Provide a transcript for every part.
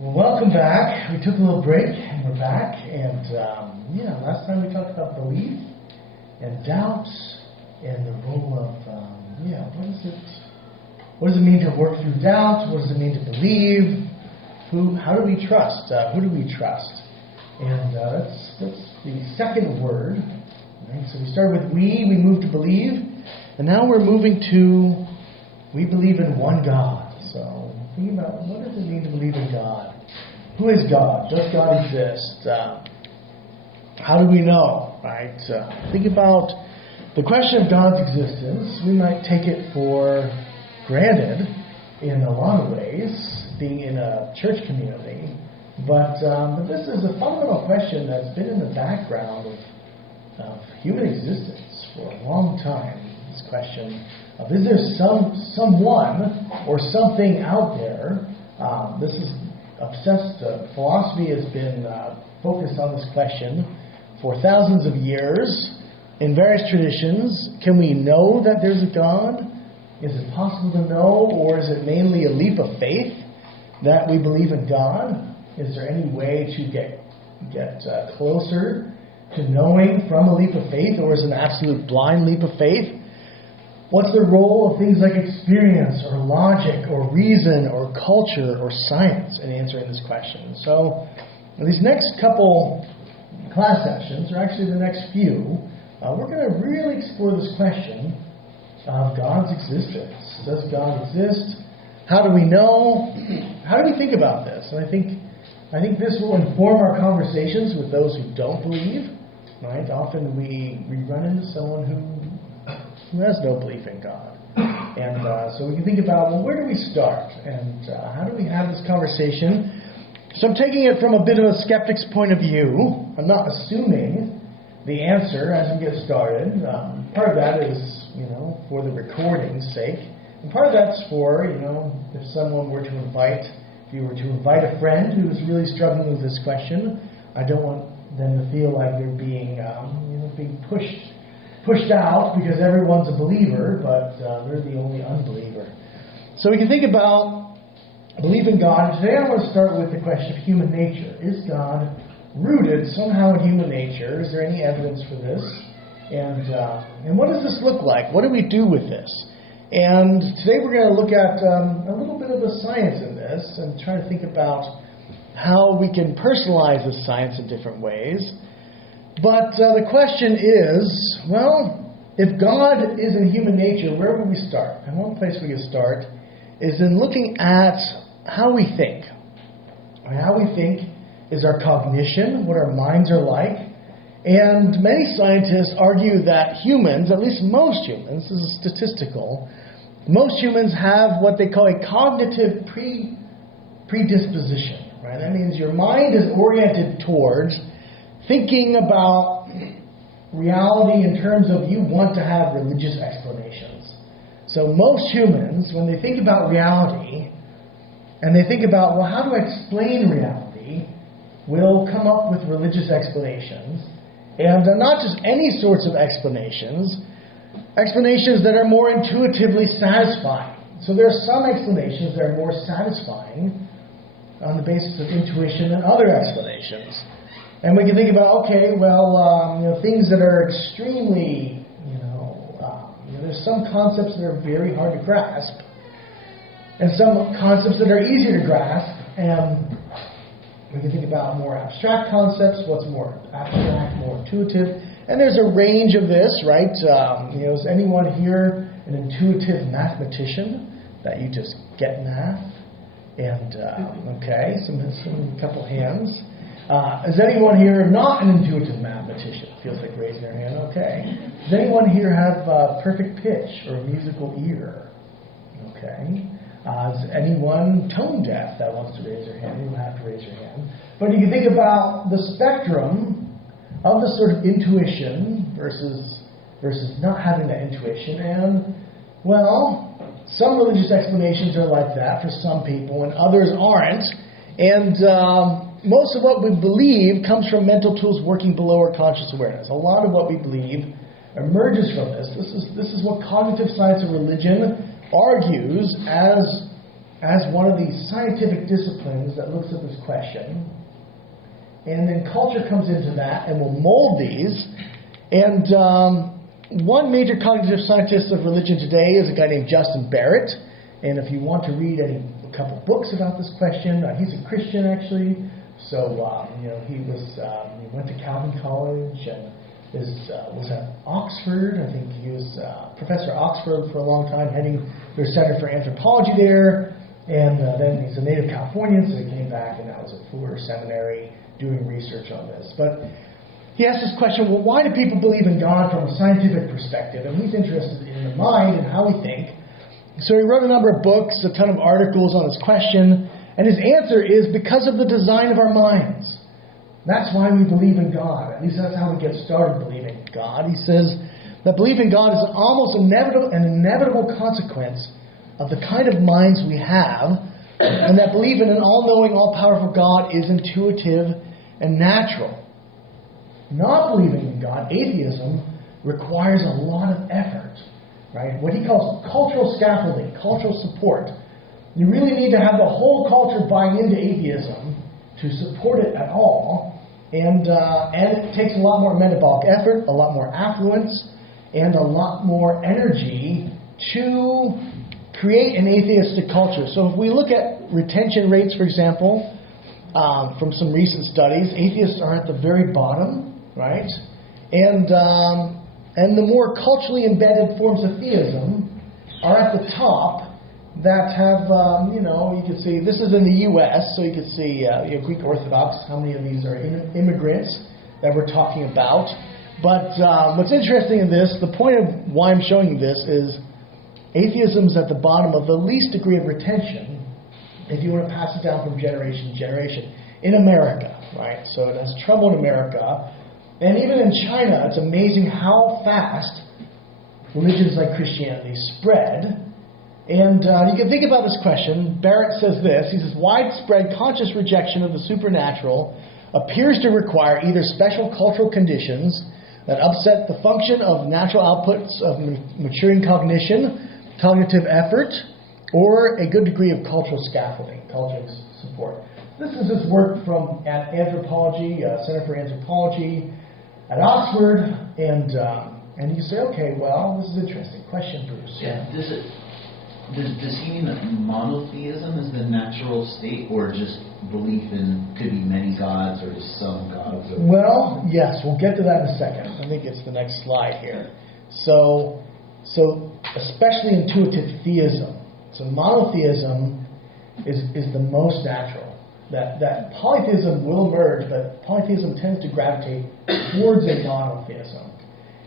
Well, welcome back. We took a little break and we're back. And last time we talked about belief and doubt and the role of what does it mean to work through doubt? What does it mean to believe? How do we trust? Who do we trust? And that's the second word. Right? So we started with we moved to believe, and now we're moving to we believe in one God. So think about what does it mean to believe in God? Who is God? Does God exist? How do we know? Right? Think about the question of God's existence. We might take it for granted in a lot of ways, being in a church community, but this is a fundamental question that's been in the background of human existence for a long time. This question of is there someone or something out there? This is obsessed. Philosophy has been focused on this question for thousands of years in various traditions. Can we know that there's a God? Is it possible to know, or is it mainly a leap of faith that we believe in God? Is there any way to get closer to knowing from a leap of faith, or is it an absolute blind leap of faith? What's the role of things like experience, or logic, or reason, or culture, or science in answering this question? So, in these next couple class sessions, or actually the next few, we're going to really explore this question of God's existence. Does God exist? How do we know? How do we think about this? And I think this will inform our conversations with those who don't believe. Right? Often we run into someone who has no belief in God. And so we can think about, well, where do we start? And how do we have this conversation? So I'm taking it from a bit of a skeptic's point of view. I'm not assuming the answer as we get started. Part of that is, for the recording's sake. And part of that's for, if someone were to if you were to invite a friend who is really struggling with this question, I don't want them to feel like they're being pushed out because everyone's a believer, but they're the only unbeliever. So we can think about belief in God. And today I want to start with the question of human nature. Is God rooted somehow in human nature? Is there any evidence for this? And what does this look like? What do we do with this? And today we're going to look at a little bit of the science in this and try to think about how we can personalize this science in different ways. But the question is, well, if God is in human nature, where would we start? And one place we can start is in looking at how we think. How we think is our cognition, what our minds are like. And many scientists argue that humans, at least most humans, this is statistical, most humans have what they call a cognitive predisposition. Right? That means your mind is oriented towards thinking about reality in terms of you want to have religious explanations. So most humans, when they think about reality, and they think about, well, how do I explain reality, will come up with religious explanations. And not just any sorts of explanations that are more intuitively satisfying. So there are some explanations that are more satisfying on the basis of intuition than other explanations. And we can think about, things that are extremely, there's some concepts that are very hard to grasp, and some concepts that are easier to grasp, and we can think about more abstract concepts, what's more abstract, more intuitive, and there's a range of this, right? Is anyone here an intuitive mathematician that you just get math? And, a couple hands. Is anyone here not an intuitive mathematician? Feels like raising their hand. Okay. Does anyone here have perfect pitch or musical ear? Okay. Is anyone tone deaf that wants to raise their hand? You don't have to raise your hand. But you can think about the spectrum of the sort of intuition versus not having that intuition. And, some religious explanations are like that for some people and others aren't. And most of what we believe comes from mental tools working below our conscious awareness. A lot of what we believe emerges from this. This is what cognitive science of religion argues as as one of these scientific disciplines that looks at this question. And then culture comes into that and will mold these. And one major cognitive scientist of religion today is a guy named Justin Barrett. And if you want to read a couple books about this question, he's a Christian actually. So he went to Calvin College and was at Oxford. I think he was professor at Oxford for a long time, heading their Center for Anthropology there. And then he's a native Californian, so he came back and now was at Fuller Seminary doing research on this. But he asked this question, well, why do people believe in God from a scientific perspective? And he's interested in the mind and how we think. So he wrote a number of books, a ton of articles on this question. And his answer is because of the design of our minds. That's why we believe in God. At least that's how we get started believing in God. He says that believing in God is almost an inevitable consequence of the kind of minds we have, and that belief in an all-knowing, all-powerful God is intuitive and natural. Not believing in God, atheism, requires a lot of effort, right? What he calls cultural scaffolding, cultural support. You really need to have the whole culture buy into atheism to support it at all, and it takes a lot more metabolic effort, a lot more affluence, and a lot more energy to create an atheistic culture. So if we look at retention rates, for example, from some recent studies, atheists are at the very bottom. Right? And the more culturally embedded forms of theism are at the top that have, you could see, this is in the U.S., so you could see Greek Orthodox, how many of these are immigrants that we're talking about. But what's interesting in this, the point of why I'm showing you this is atheism's at the bottom of the least degree of retention if you want to pass it down from generation to generation in America, right? So it has trouble in America. And even in China, it's amazing how fast religions like Christianity spread. And you can think about this question. Barrett says this. He says, widespread conscious rejection of the supernatural appears to require either special cultural conditions that upset the function of natural outputs of maturing cognition, cognitive effort, or a good degree of cultural scaffolding, cultural support. This is his work from Anthropology, Center for Anthropology, at Oxford, and you say, okay, well, this is interesting. Question, Bruce. Yeah. Does he mean that monotheism is the natural state, or just belief in could be many gods or just some gods? Well, yes, we'll get to that in a second. I think it's the next slide here. So especially intuitive theism. So monotheism is the most natural. That polytheism will emerge, but polytheism tends to gravitate towards a monotheism.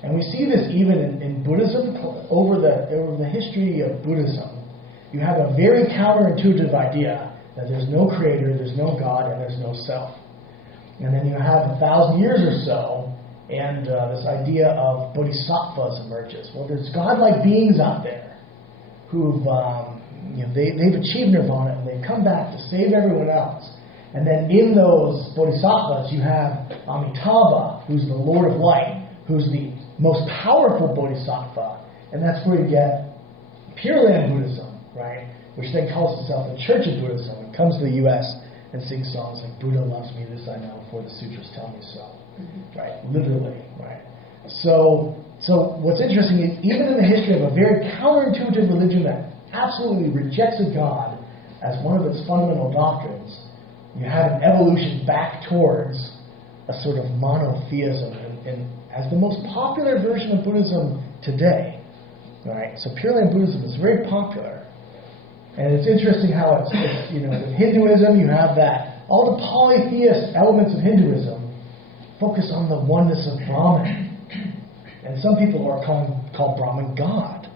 And we see this even in Buddhism. Over the history of Buddhism, you have a very counterintuitive idea that there's no creator, there's no God, and there's no self. And then you have 1,000 years or so, and this idea of bodhisattvas emerges. Well, there's godlike beings out there who've they've achieved nirvana, and they've come back to save everyone else. And then in those bodhisattvas, you have Amitabha, who's the Lord of Light, who's the most powerful bodhisattva. And that's where you get Pure Land Buddhism, right? Which then calls itself the Church of Buddhism and comes to the U.S. and sings songs like Buddha loves me, this I know, for the sutras tell me so. Right? Literally, right? So what's interesting is even in the history of a very counterintuitive religion that absolutely rejects a God as one of its fundamental doctrines, you have an evolution back towards a sort of monotheism and as the most popular version of Buddhism today. Right? So Pure Land Buddhism is very popular. And it's interesting how it's with Hinduism, you have that. All the polytheist elements of Hinduism focus on the oneness of Brahman. And some people are called Brahman God.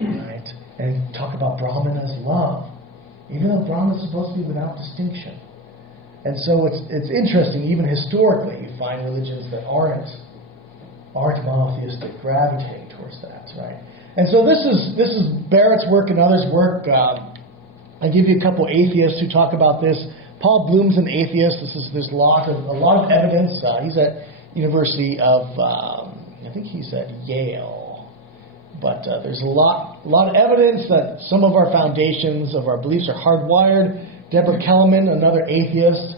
Right? And talk about Brahman as love. Even though Brahman is supposed to be without distinction. And so it's interesting, even historically, you find religions that aren't monotheistic gravitate towards that, right? And so this is Barrett's work and others' work. I give you a couple atheists who talk about this. Paul Bloom's an atheist. There's a lot of evidence. He's at University of I think he's at Yale. But there's a lot of evidence that some of our foundations of our beliefs are hardwired. Deborah Kellerman, another atheist,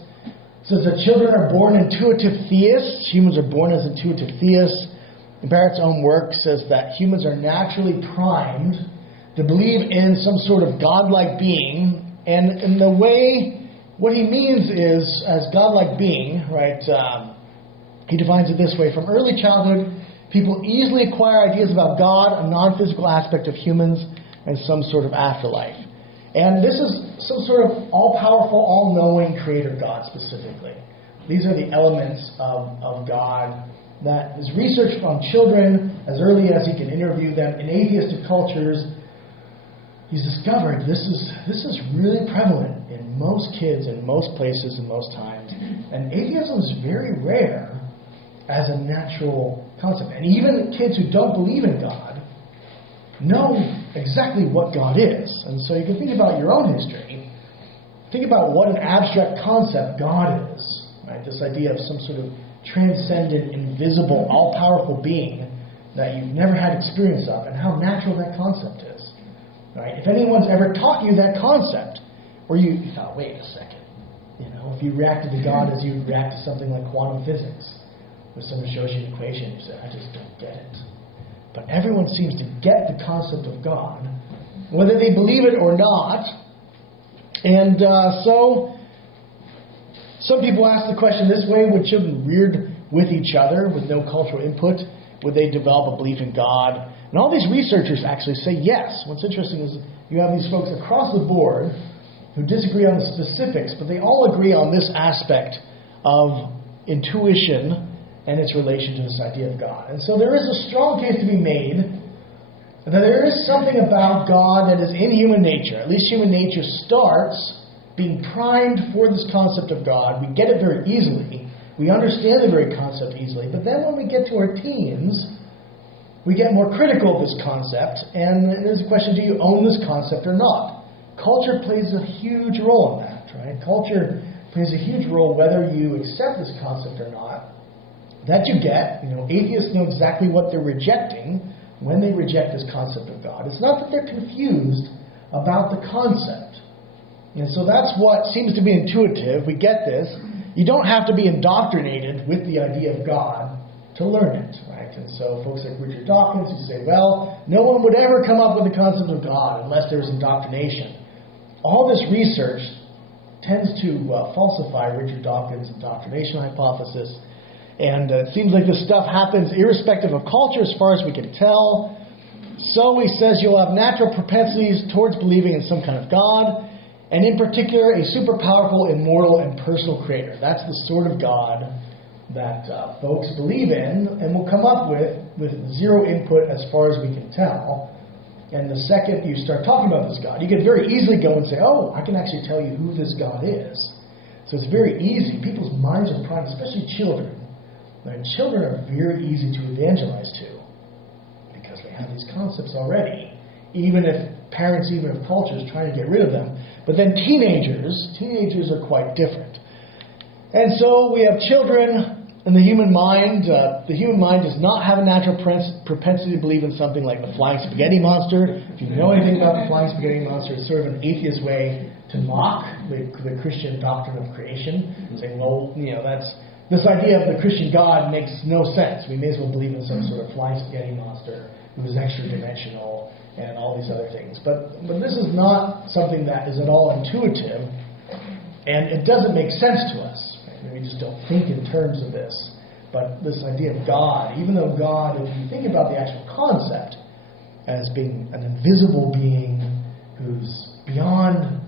says that children are born intuitive theists. Humans are born as intuitive theists. Barrett's own work says that humans are naturally primed to believe in some sort of godlike being. And in the way, what he means is, as godlike being, right, he defines it this way: from early childhood, people easily acquire ideas about God, a non-physical aspect of humans, and some sort of afterlife. And this is some sort of all-powerful, all-knowing creator God specifically. These are the elements of God that is researched on children as early as he can interview them. In atheistic cultures, he's discovered this is really prevalent in most kids, in most places, in most times. And atheism is very rare as a natural concept. And even kids who don't believe in God know exactly what God is. And so you can think about your own history. Think about what an abstract concept God is. Right? This idea of some sort of transcendent, invisible, all-powerful being that you've never had experience of, and how natural that concept is. Right? If anyone's ever taught you that concept, or you thought, wait a second, if you reacted to God as you would react to something like quantum physics, where someone shows you an equation, you say, I just don't get it. But everyone seems to get the concept of God, whether they believe it or not. And so some people ask the question this way: would children reared with each other, with no cultural input, would they develop a belief in God? And all these researchers actually say yes. What's interesting is you have these folks across the board who disagree on the specifics, but they all agree on this aspect of intuition and its relation to this idea of God. And so there is a strong case to be made that there is something about God that is in human nature. At least human nature starts being primed for this concept of God. We get it very easily. We understand the very concept easily. But then when we get to our teens, we get more critical of this concept. And there's a question, do you own this concept or not? Culture plays a huge role in that, right? Culture plays a huge role whether you accept this concept or not. That you get, atheists know exactly what they're rejecting when they reject this concept of God. It's not that they're confused about the concept. And so that's what seems to be intuitive. We get this. You don't have to be indoctrinated with the idea of God to learn it, right? And so folks like Richard Dawkins who say, well, no one would ever come up with the concept of God unless there was indoctrination. All this research tends to falsify Richard Dawkins' indoctrination hypothesis. And it seems like this stuff happens irrespective of culture as far as we can tell. So he says you'll have natural propensities towards believing in some kind of God, and in particular a super powerful, immortal, and personal creator. That's the sort of God that folks believe in and will come up with zero input as far as we can tell. And the second you start talking about this God, you can very easily go and say, oh, I can actually tell you who this God is. So it's very easy. People's minds are primed, especially children. And children are very easy to evangelize to because they have these concepts already, even if parents, even if culture is trying to get rid of them. But then teenagers are quite different. And so we have children in the human mind. The human mind does not have a natural propensity to believe in something like the flying spaghetti monster. If you know anything about the flying spaghetti monster, it's sort of an atheist way to mock the Christian doctrine of creation. Saying, well, that's... This idea of the Christian God makes no sense. We may as well believe in some sort of flying spaghetti monster who is extra-dimensional and all these other things. But this is not something that is at all intuitive, and it doesn't make sense to us. Right? We just don't think in terms of this. But this idea of God, even though God, if you think about the actual concept as being an invisible being who's beyond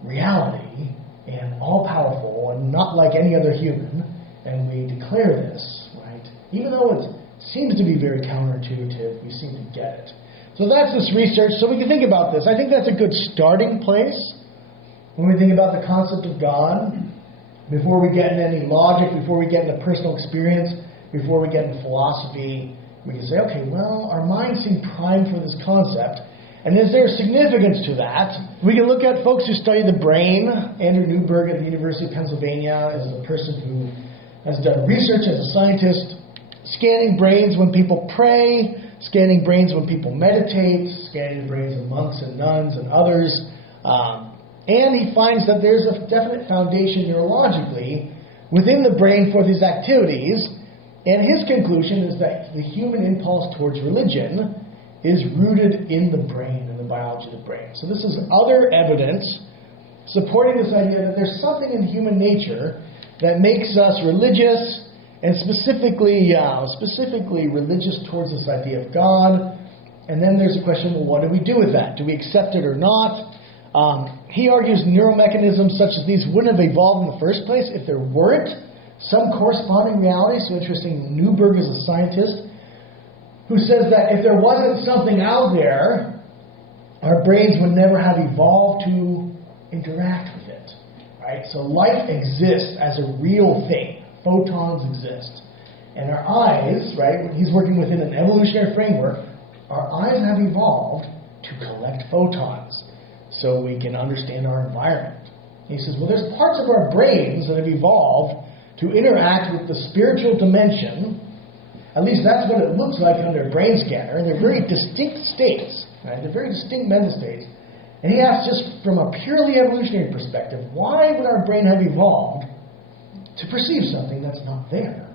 reality and all-powerful and not like any other human, and we declare this, right? Even though it seems to be very counterintuitive, we seem to get it. So that's this research. So we can think about this. I think that's a good starting place when we think about the concept of God. Before we get into any logic, before we get into personal experience, before we get into philosophy, we can say, okay, well, our minds seem primed for this concept. And is there significance to that? We can look at folks who study the brain. Andrew Newberg at the University of Pennsylvania is a person who has done research as a scientist, scanning brains when people pray, scanning brains when people meditate, scanning the brains of monks and nuns and others. And he finds that there's a definite foundation neurologically within the brain for these activities. And his conclusion is that the human impulse towards religion is rooted in the brain, in the biology of the brain. So this is other evidence supporting this idea that there's something in human nature that makes us religious, and specifically religious towards this idea of God. And then there's a question, well, what do we do with that? Do we accept it or not? He argues neuromechanisms such as these wouldn't have evolved in the first place if there weren't some corresponding reality. So interesting, Newberg is a scientist who says that if there wasn't something out there, our brains would never have evolved to interact with it. Right? So life exists as a real thing. Photons exist. And our eyes, right, he's working within an evolutionary framework, our eyes have evolved to collect photons so we can understand our environment. And he says, well, there's parts of our brains that have evolved to interact with the spiritual dimension. At least that's what it looks like under a brain scanner. And they're very distinct states. Right? They're very distinct mental states. And he asks, just from a purely evolutionary perspective, why would our brain have evolved to perceive something that's not there?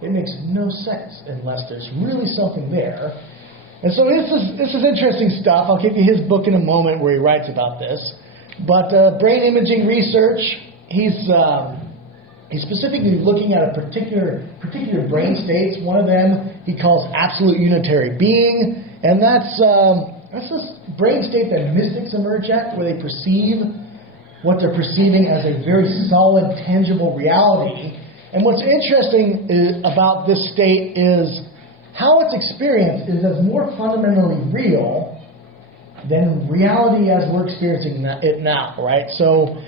It makes no sense unless there's really something there. And so this is interesting stuff. I'll give you his book in a moment where he writes about this. But brain imaging research, he's specifically looking at a particular brain states. One of them he calls absolute unitary being, and that's this brain state that mystics emerge at, where they perceive what they're perceiving as a very solid, tangible reality. And what's interesting about this state is how it's experienced is as more fundamentally real than reality as we're experiencing it now, right? So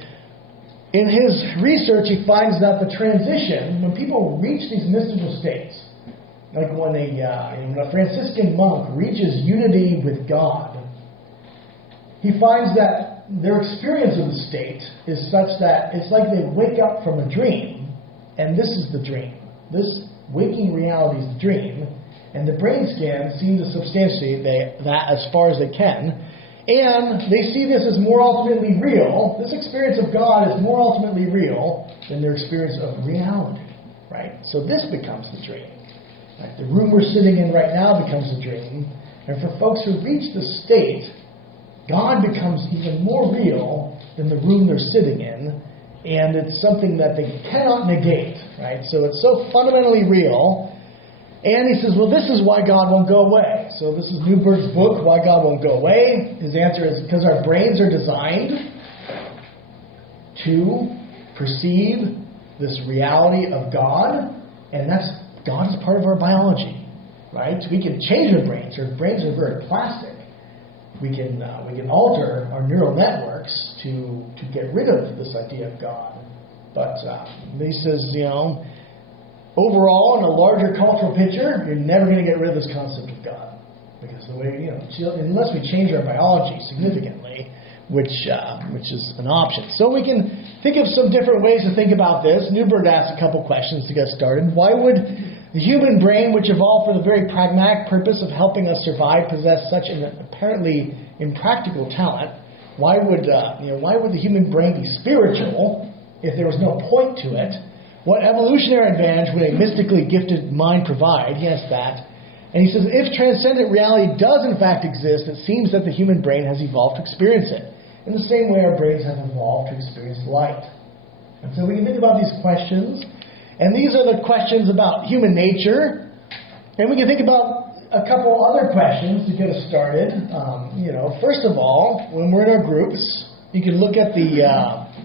in his research, he finds that the transition, when people reach these mystical states, like when a Franciscan monk reaches unity with God, he finds that their experience of the state is such that it's like they wake up from a dream, and this is the dream. This waking reality is the dream, and the brain scans seem to substantiate that as far as they can. And they see this as more ultimately real. This experience of God is more ultimately real than their experience of reality, right? So this becomes the dream. Right? The room we're sitting in right now becomes a dream. And for folks who reach the state, God becomes even more real than the room they're sitting in. And it's something that they cannot negate, right? So it's so fundamentally real. And he says, well, this is why God won't go away. So this is Newberg's book, Why God Won't Go Away. His answer is because our brains are designed to perceive this reality of God, and God is part of our biology, right? We can change our brains. Our brains are very plastic. We can alter our neural networks to get rid of this idea of God. But he says, overall, in a larger cultural picture, you're never going to get rid of this concept of God. Because the way, unless we change our biology significantly, which is an option. So we can think of some different ways to think about this. Newberg asked a couple questions to get started. Why would the human brain, which evolved for the very pragmatic purpose of helping us survive, possess such an apparently impractical talent? Why would the human brain be spiritual if there was no point to it? What evolutionary advantage would a mystically gifted mind provide? He asked that. And he says, if transcendent reality does in fact exist, it seems that the human brain has evolved to experience it, in the same way our brains have evolved to experience light. And so we can think about these questions. And these are the questions about human nature. And we can think about a couple other questions to get us started. First of all, when we're in our groups, you can look at the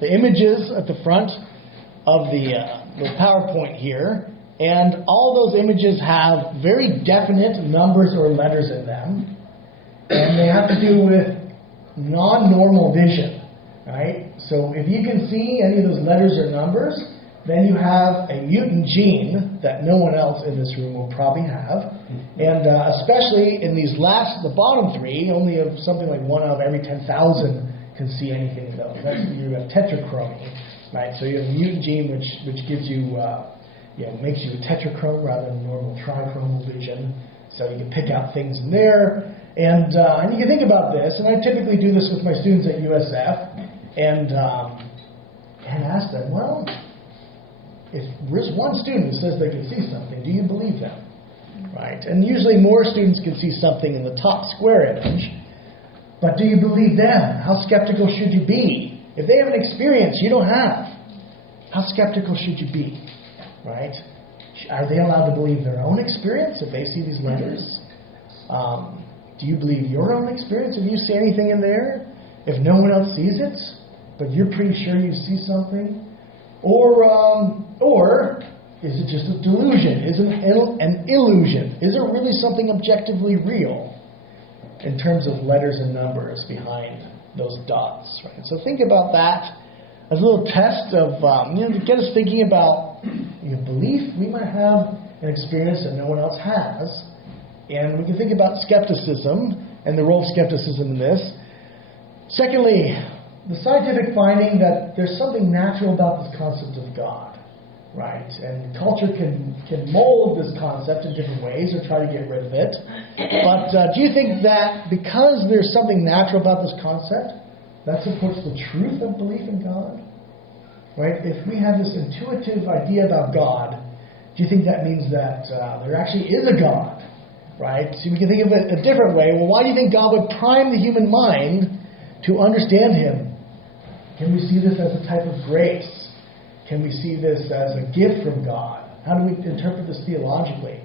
images at the front of the PowerPoint here, and all those images have very definite numbers or letters in them, and they have to do with non-normal vision, right? So if you can see any of those letters or numbers, then you have a mutant gene that no one else in this room will probably have, and especially in the bottom three, only something like 1 out of every 10,000 can see anything of those. You have tetrachromy. Right, so you have a mutant gene which gives you, makes you a tetrachrome rather than normal trichromal vision. So you can pick out things in there. And you can think about this, and I typically do this with my students at USF, and ask them, well, if there's one student who says they can see something, do you believe them? Right? And usually more students can see something in the top square image, but do you believe them? How skeptical should you be? If they have an experience you don't have, how skeptical should you be? Right? Are they allowed to believe their own experience if they see these letters? Do you believe your own experience? If you see anything in there, if no one else sees it, but you're pretty sure you see something? Or is it just a delusion? Is it an illusion? Is there really something objectively real in terms of letters and numbers behind those dots? Right? So think about that as a little test of, to get us thinking about belief. We might have an experience that no one else has. And we can think about skepticism and the role of skepticism in this. Secondly, the scientific finding that there's something natural about this concept of God, right? And culture can mold this concept in different ways or try to get rid of it. But do you think that because there's something natural about this concept, that supports the truth of belief in God? Right? If we have this intuitive idea about God, do you think that means that there actually is a God? Right? So we can think of it a different way. Well, why do you think God would prime the human mind to understand Him? Can we see this as a type of grace? Can we see this as a gift from God? How do we interpret this theologically?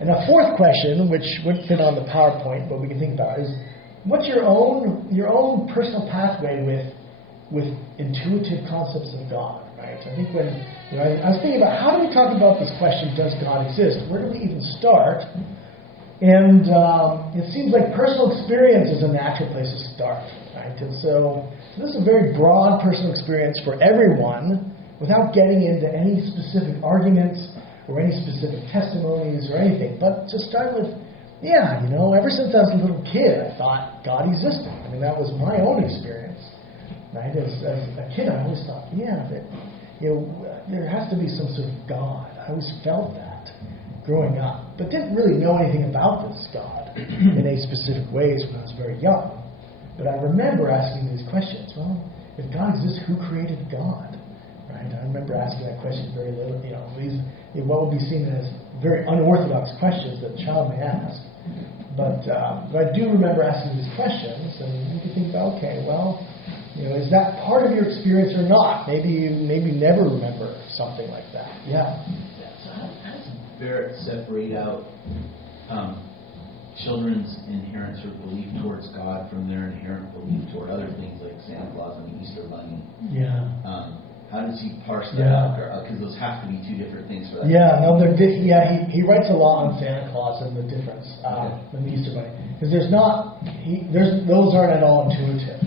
And a fourth question, which wouldn't fit on the PowerPoint, but we can think about, is what's your own personal pathway with intuitive concepts of God? Right? I think when I was thinking about how do we talk about this question, does God exist? Where do we even start? And it seems like personal experience is a natural place to start, right? And so this is a very broad personal experience for everyone without getting into any specific arguments or any specific testimonies or anything. But to start with, ever since I was a little kid, I thought God existed. I mean, that was my own experience, right? As a kid, I always thought, that there has to be some sort of God. I always felt that growing up, but didn't really know anything about this God in any specific ways when I was very young. But I remember asking these questions. Well, if God exists, who created God? Right? I remember asking that question very little. What would be seen as very unorthodox questions that a child may ask. But I do remember asking these questions, and you can think about, is that part of your experience or not? Maybe you never remember something like that. Yeah. So how does Barrett separate out children's inherent sort of belief towards God from their inherent belief toward other things like Santa Claus and the Easter Bunny? Yeah. How does he parse that out? Because those have to be two different things for that. Yeah, no, he writes a lot on Santa Claus and the difference in the Easter Bunny, because those aren't at all intuitive.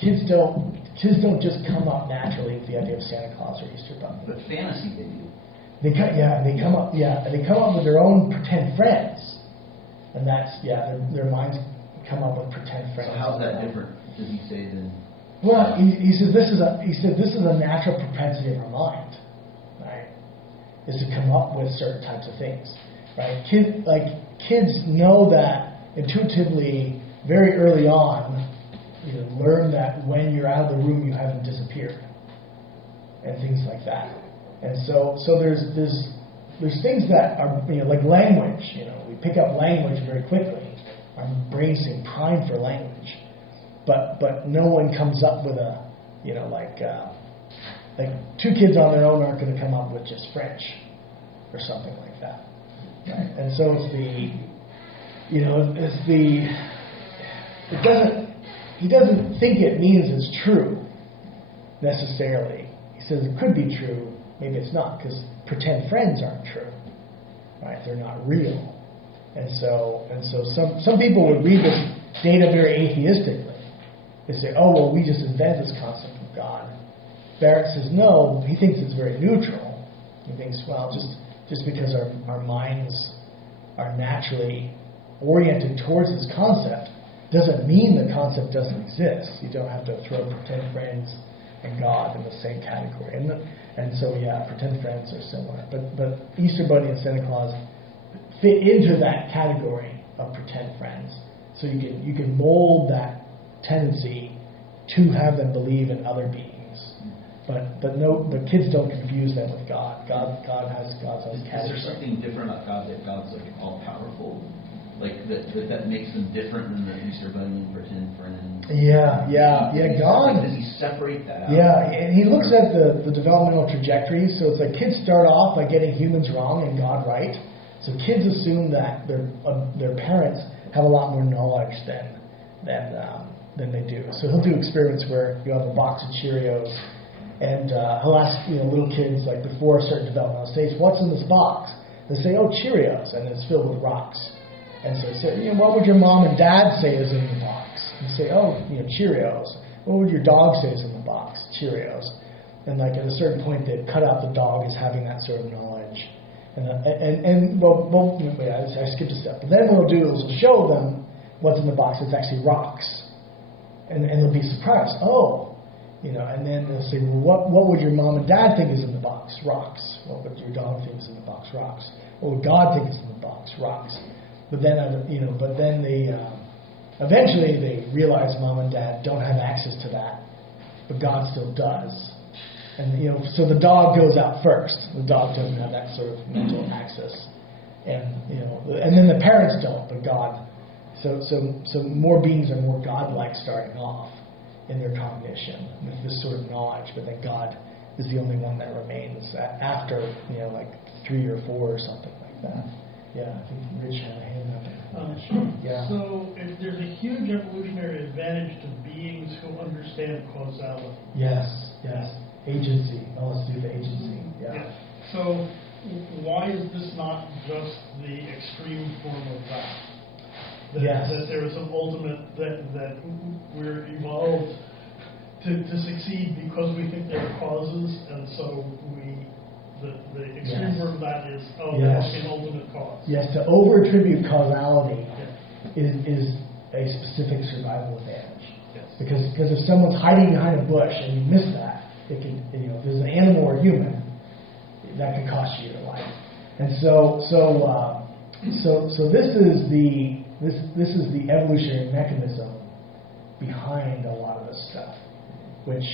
Kids don't just come up naturally with the idea of Santa Claus or Easter Bunny. But fantasy they do. They come up with their own pretend friends, and that's their minds come up with pretend friends. So how's that different? Does he say than? Well, he said this is a natural propensity of our mind, right? Is to come up with certain types of things, right? Kids know that intuitively very early on. Learn that when you're out of the room, you haven't disappeared, and things like that. And so there's things that are like language. We pick up language very quickly. Our brains seem primed for language, but no one comes up with a like two kids on their own aren't going to come up with just French or something like that. Right? And so he doesn't think it means it's true necessarily. He says it could be true, maybe it's not, because pretend friends aren't true, right? They're not real, and so some people would read this data very atheistically. They say, oh well, we just invented this concept of God. Barrett says no. He thinks it's very neutral. He thinks, well, just because our minds are naturally oriented towards this concept doesn't mean the concept doesn't exist. You don't have to throw pretend friends and God in the same category. And so, pretend friends are similar. But Easter Bunny and Santa Claus fit into that category of pretend friends. So you can mold that tendency to have them believe in other beings. But no, the kids don't confuse them with God. God has God's own Is category. there something different about God, that God's like all powerful, like that makes them different than the Easter Bunny pretend friend? Yeah. God. Does he separate that out? Yeah, and he looks at the developmental trajectory. So it's like kids start off by getting humans wrong and God right. So kids assume that their parents have a lot more knowledge than they do. So he'll do experiments where you have a box of Cheerios, and he'll ask little kids, like before a certain developmental stage, what's in this box? They say, oh, Cheerios, and it's filled with rocks. And so say, what would your mom and dad say is in the box? And say, oh, Cheerios. What would your dog say is in the box? Cheerios. And like at a certain point, they'd cut out the dog as having that sort of knowledge. I skipped a step. But then what we'll do is we'll show them what's in the box. It's actually rocks. And they'll be surprised. Oh. And then they'll say, well, what would your mom and dad think is in the box? Rocks. What would your dog think is in the box? Rocks. What would God think is in the box? Rocks. But then, they eventually they realize mom and dad don't have access to that, but God still does. And so the dog goes out first. The dog doesn't have that sort of mental access, and then the parents don't, but God. So more beings are more God-like starting off in their cognition with this sort of knowledge, but then God is the only one that remains after like 3 or 4 or something like that. Yeah, I think Rich had a hand up. Sure. Yeah. So there's a huge evolutionary advantage to beings who understand causality. Yes. Agency. Well, let's do the agency. Yeah. So why is this not just the extreme form of that? That there is an ultimate, that we're evolved to succeed because we think there are causes, and so the extreme form of that is, there must be an ultimate cause. Yes, to over-attribute causality is a specific survival advantage. Yes. Because if someone's hiding behind a bush and you miss that, it can, if there's an animal or human, that could cost you your life. And so this is the evolutionary mechanism behind a lot of this stuff, which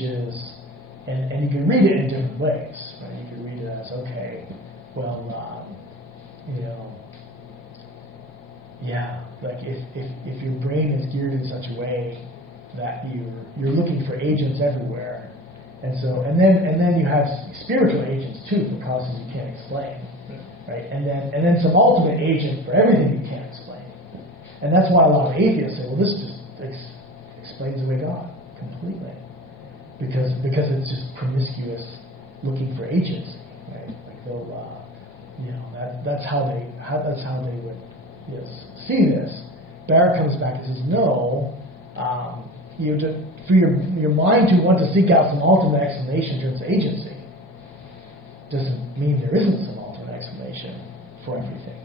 is, and you can read it in different ways. Right? You can read it as, like if your brain is geared in such a way that you're looking for agents everywhere, and then you have spiritual agents too for causes you can't explain, right? And then some ultimate agent for everything you can't explain. And that's why a lot of atheists say, well, this just explains away God completely, because it's just promiscuous looking for agency, right? Like they'll, that's how they would see this. Barrett comes back and says, no, for your mind to want to seek out some ultimate explanation in terms of agency doesn't mean there isn't some ultimate explanation for everything.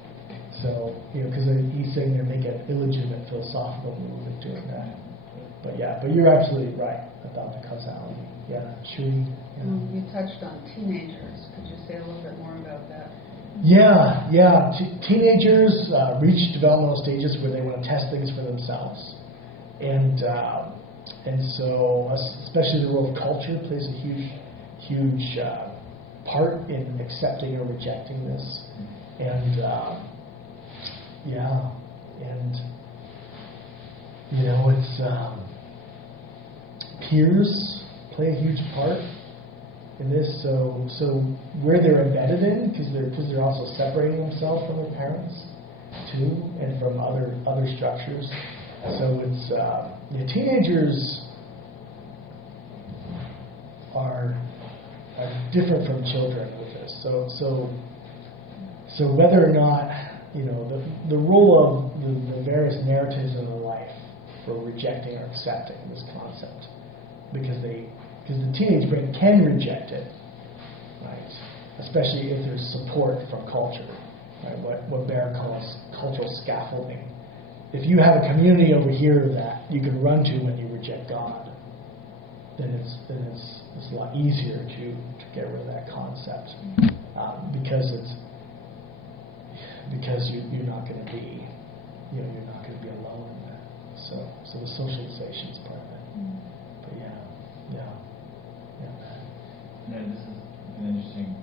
So, because he's saying they're making an illegitimate philosophical movement doing that. But you're absolutely right about the causality. Yeah, Shri? Yeah. You touched on teenagers. Could you say a little bit more about that? Yeah. Teenagers reach developmental stages where they want to test things for themselves. And so, especially the role of culture plays a huge part in accepting or rejecting this. And it's peers play a huge part in this. So where they're embedded in, because they're also separating themselves from their parents too, and from other structures. So it's teenagers are different from children with this. So whether or not the role of the various narratives in the life for rejecting or accepting this concept, because the teenage brain can reject it, right? Especially if there's support from culture, right? What Baer calls cultural scaffolding. If you have a community over here that you can run to when you reject God, then it's a lot easier to get rid of that concept, because because you're not going to be, you're not going to be alone in that. So the socialization is part of it. But yeah. This is an interesting.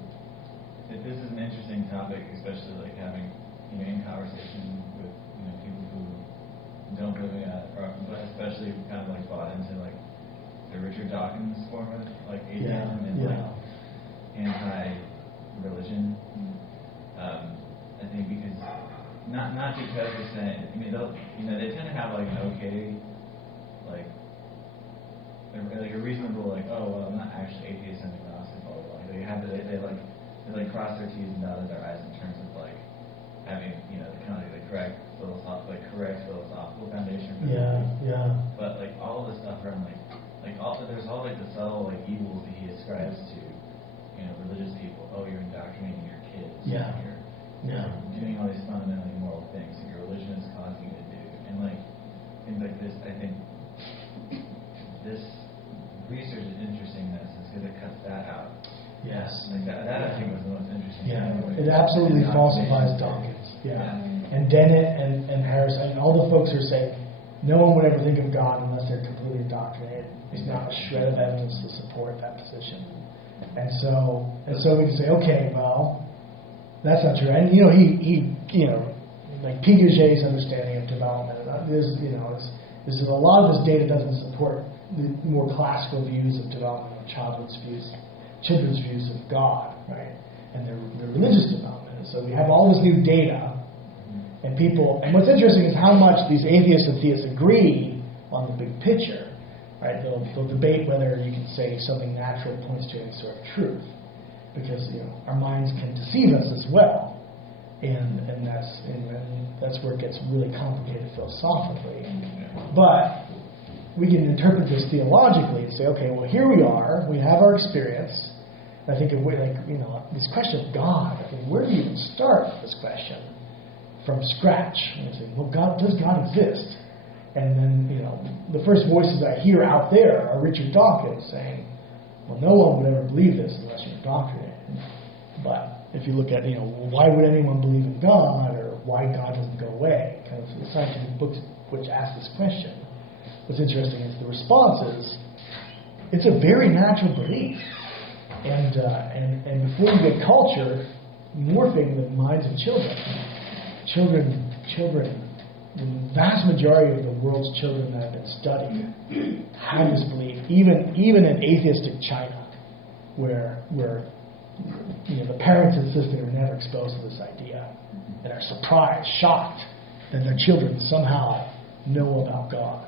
This is an interesting topic, especially like having, in conversation with people who don't believe in God, but especially kind of like bought into like the Richard Dawkins form of like atheism and like anti-religion. I think because not because they're saying, they tend to have like an okay, like a reasonable like, oh well, I'm not actually atheist and agnostic, blah blah blah. They have they cross their T's and dotted their I's in terms of like having kind of the correct philosophical foundation for But like all of the stuff around there's all like the subtle like evils that he ascribes to religious people. Oh, you're indoctrinating your kids. You're doing all these fundamentally immoral things that your religion is causing you to do, and like things like this. I think this research is interesting because it cuts that out. Yes. Like that I think was the most interesting. It absolutely falsifies Dawkins. And Dennett and Harris and all the folks who are saying no one would ever think of God unless they're completely indoctrinated. There's not a shred of evidence to support that position. And so we can say, okay, well, that's not true. And he like Piaget's understanding of development. There's a lot of this data doesn't support the more classical views of development, or children's views of God, right? And their religious development. And so we have all this new data, and what's interesting is how much these atheists and theists agree on the big picture, right? They'll debate whether you can say something natural points to any sort of truth, because our minds can deceive us as well, and that's where it gets really complicated philosophically. But we can interpret this theologically and say, okay, well, here we are, we have our experience. And I think this question of God, where do you even start with this question from scratch? And you say, well, does God exist? And then, the first voices I hear out there are Richard Dawkins saying, well, no one would ever believe this unless you're indoctrinated. But if you look at, why would anyone believe in God, or why God doesn't go away? Kind of the scientific books which ask this question. What's interesting is the response is, it's a very natural belief. And before you get culture morphing the minds of children, the vast majority of the world's children that have been studied have this belief, even in atheistic China, where the parents insist they were never exposed to this idea and are surprised, shocked that their children somehow know about God,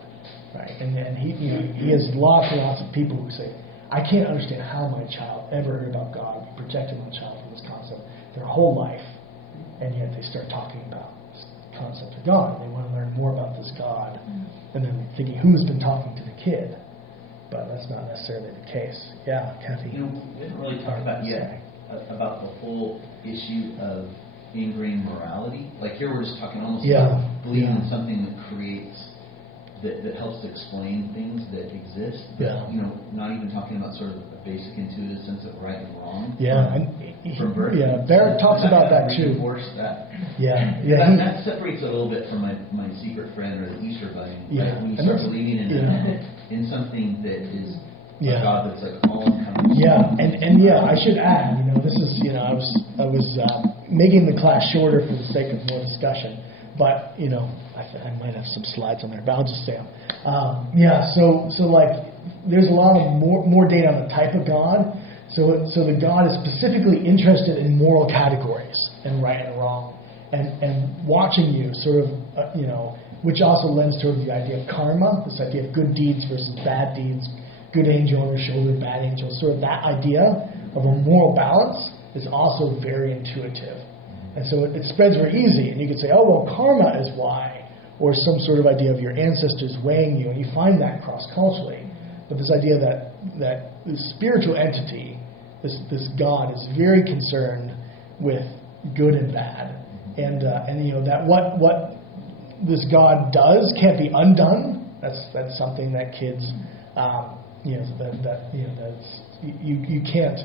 right? And he has lots and lots of people who say, I can't understand how my child ever heard about God, projected my child from this concept their whole life, and yet they start talking about this concept of God. They want to learn more about this God, and then thinking, who's been talking to the kid? But that's not necessarily the case. Yeah, Kathy. We didn't really talk about yet about the whole issue of ingrained morality. Like here we're just talking almost about believing in something that creates, that helps to explain things that exist. But, not even talking about sort of a basic intuitive sense of right and wrong. From birth. Barrett talks about that too. That. That separates it a little bit from my secret friend or the Easter bunny. Like when you start believing in something that is a God that's like all encompassing. I should add, this is, I was making the class shorter for the sake of more discussion, but I might have some slides on there, but I'll just say them. So like there's a lot of more data on the type of God. So the God is specifically interested in moral categories and right and wrong, and watching you sort of which also lends toward the idea of karma, this idea of good deeds versus bad deeds, good angel on your shoulder, bad angel. Sort of that idea of a moral balance is also very intuitive. And so it spreads very easy. And you could say, oh, well, karma is why. Or some sort of idea of your ancestors weighing you. And you find that cross-culturally. But this idea that this spiritual entity, this God, is very concerned with good and bad. And that what this God does can't be undone. That's something that kids, you can't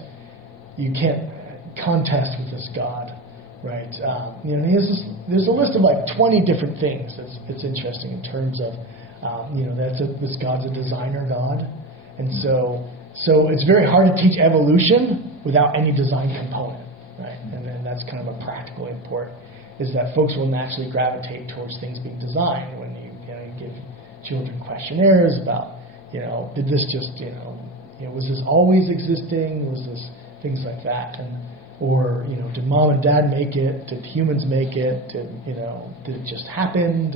contest with this God. right? There's a list of like 20 different things. It's interesting in terms of, this God's a designer God. And so it's very hard to teach evolution without any design component, right? And then that's kind of a practical import, is that folks will naturally gravitate towards things being designed when you give children questionnaires about, did this just, was this always existing? Was this things like that? Or did mom and dad make it? Did humans make it? Did it just happen?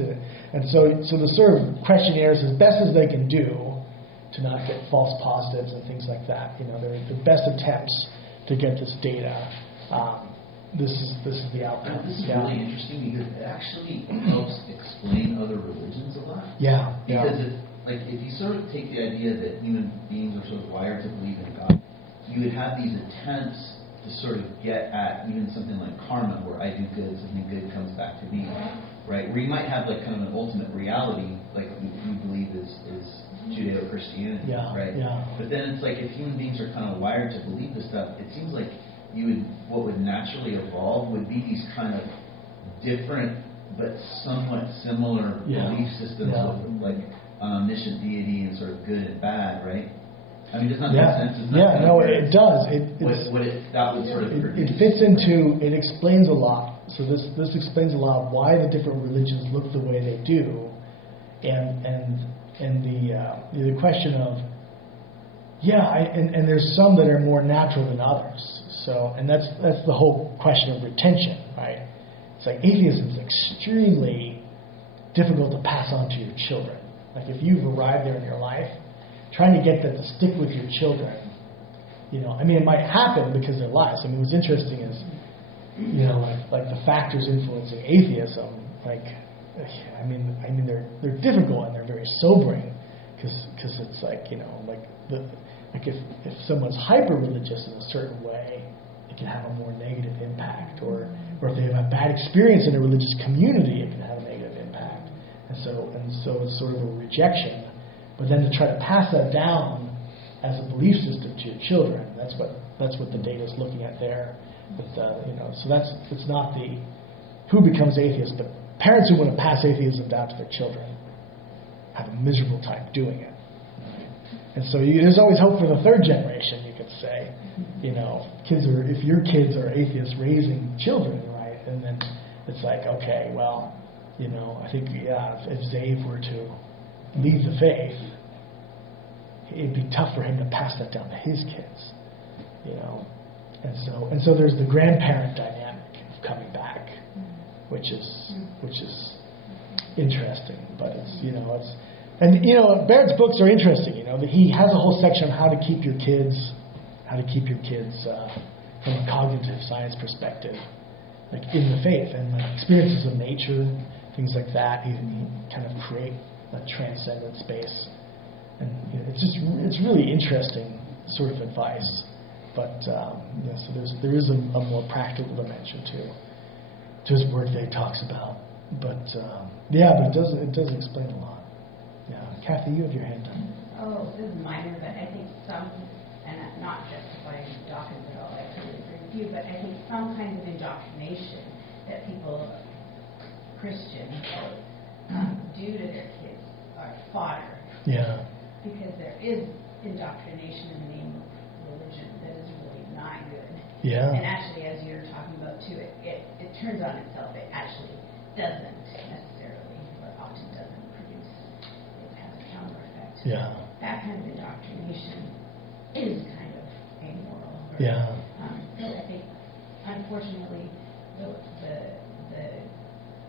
And so the sort of questionnaires, as best as they can do, to not get false positives and things like that. They're the best attempts to get this data. This is the outcome. This is really interesting because it actually helps explain other religions a lot. Yeah. Because if you sort of take the idea that human beings are sort of wired to believe in God, you would have these attempts to sort of get at even something like karma, where I do good, something good comes back to me, right? Where you might have like kind of an ultimate reality, like we believe is Judeo-Christianity, right? Yeah. But then it's like if human beings are kind of wired to believe this stuff, it seems like what would naturally evolve would be these kind of different but somewhat similar belief systems with like an omniscient deity and sort of good and bad, right? I mean, does that make sense? It does. That would sort of produce. It fits into. It explains a lot. So this explains a lot of why the different religions look the way they do, and the question of and there's some that are more natural than others. So and that's the whole question of retention, right? It's like atheism is extremely difficult to pass on to your children. Like if you've arrived there in your life, trying to get that to stick with your children, it might happen because they're lives. I mean, what's interesting is, like the factors influencing atheism, they're difficult and they're very sobering, because it's if someone's hyper religious in a certain way, it can have a more negative impact, or if they have a bad experience in a religious community, it can have a negative impact, and so it's sort of a rejection. But then to try to pass that down as a belief system to your children, that's what the data is looking at there. But so it's not the who becomes atheist, but parents who want to pass atheism down to their children have a miserable time doing it. And so there's always hope for the third generation, you could say. If your kids are atheists raising children, right? And then it's like, okay, well, I think if Zave were to leave the faith, it'd be tough for him to pass that down to his kids, and so there's the grandparent dynamic of coming back, which is interesting, but Baird's books are interesting. He has a whole section on how to keep your kids from a cognitive science perspective, like in the faith, and like experiences of nature, things like that. He kind of create a transcendent space, and it's really interesting sort of advice. But so there is a more practical dimension to his work that he talks about. But but it does explain a lot. Yeah, Kathy, you have your hand up. Oh, this is minor, but I think some, and I'm not justifying Dawkins at all, I totally agree with you, but I think some kinds of indoctrination that people, Christians, do to their kids are fodder. Yeah. Because there is indoctrination in the name of religion that is really not good. Yeah. And actually, as you're talking about too, it turns on itself. It actually doesn't necessarily, or often doesn't produce, it has a counter effect. Yeah. That kind of indoctrination is kind of amoral. Yeah. So I think, unfortunately, the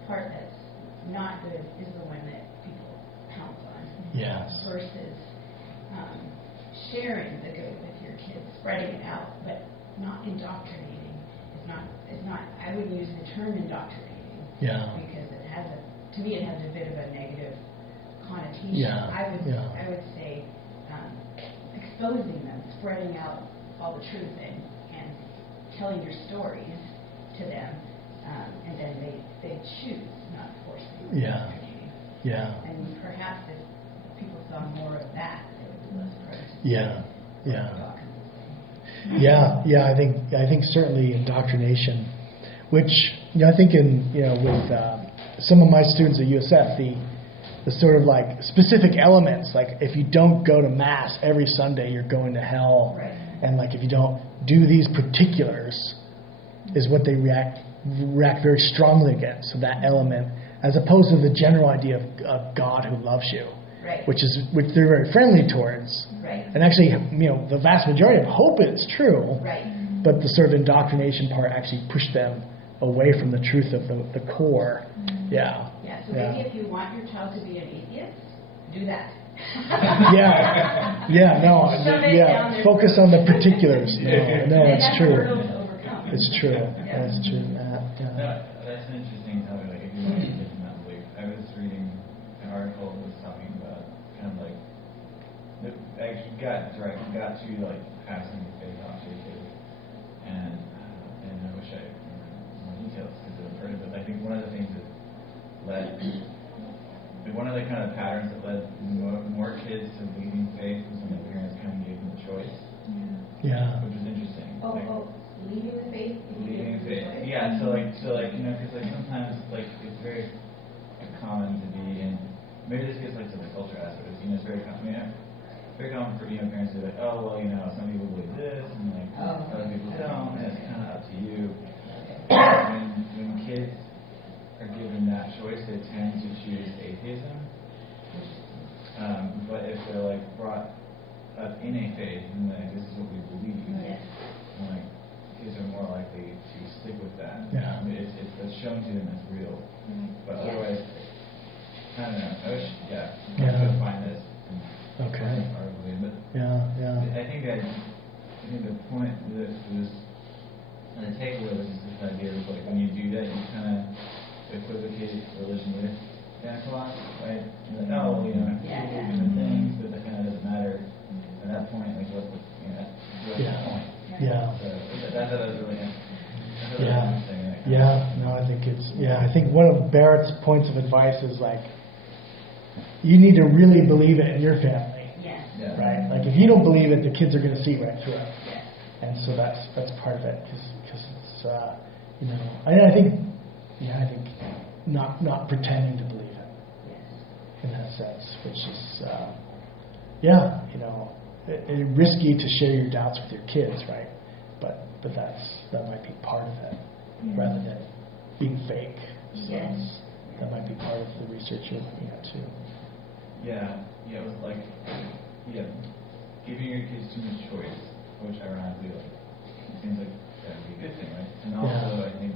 part that's not good is the one that people pounce on. Yes. Versus sharing the good with your kids, spreading it out, but not indoctrinating. It's not. I wouldn't use the term indoctrinating. Yeah. Because to me, it has a bit of a negative connotation. Yeah. I would say exposing them, spreading out all the truth, and telling your stories to them, and then they choose, not forcing. Yeah. Yeah. And perhaps if people saw more of that, they would be less prone to. Yeah. Yeah. Yeah. I think certainly indoctrination which I think with some of my students at USF, the sort of like specific elements, like if you don't go to Mass every Sunday, you're going to hell, Right. and like if you don't do these particulars, is what they react very strongly against. So that element, as opposed to the general idea of God who loves you, Right. which they're very friendly towards, Right. and actually, the vast majority of hope it's true, Right. but the sort of indoctrination part actually pushed them away from the truth of the core. Yeah. Yeah, so maybe if you want your child to be an atheist, do that. Yeah. Yeah. No. Shove it down Yeah. there. Focus on the particulars. No, And it's that's a true. hurdle to overcome. It's true. Yeah. That's true. No, that's an interesting topic. Like, if you want to get in that belief, I was reading an article that was talking about kind of like I got to like passing the faith off to your kids, and I wish I remember more details because I've heard it. But I think one of the things that one of the kind of patterns that led more kids to leaving faith was when their parents kind of gave them the choice, Yeah. which was interesting. Like, Leaving the faith? leaving faith. Yeah, so like because like sometimes like it's very common to be in. Maybe this gets like to the culture aspect. It's very common. Very common for parents to be like, oh well, some people believe this and like other people don't, and it's kind of up to you. When kids are given that choice, they tend to choose atheism. But if they're like brought up in a faith and like this is what we believe, Yes. and like kids are more likely to stick with that. Yeah. I mean, it's shown to them as real. But otherwise, I don't know. I wish, I could find this. Okay. Arguably, but Yeah. I think the point that was the takeaway was just this idea of like when you do that, you kind of equivocate religion with Santa Claus, right? You're like, oh, well, people do different things, but that kind of doesn't matter. At that point, like, what's the point? Yeah. So that's really Yeah. interesting. Yeah. No, I think I think one of Barrett's points of advice is like, you need to really believe it in your family, Yes. Yeah. right? Like if you don't believe it, the kids are going to see right through it, Yes. and so that's part of it because it's I think not pretending to believe it Yes. in that sense, which is risky to share your doubts with your kids, right? But that might be part of it rather than being fake. So Yes. that might be part of the research you're looking at too. Yeah, it was like, giving your kids too much choice, which ironically, seems like that would be a good thing, right? And also, I think,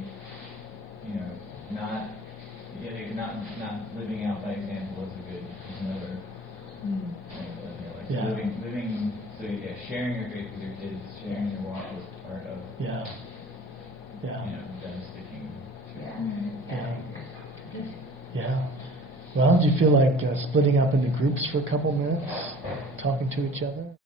not living out by example is another thing. Yeah. Living, sharing your faith with your kids, sharing your walk is part of, them sticking to it. Yeah. Well, do you feel like splitting up into groups for a couple minutes, talking to each other?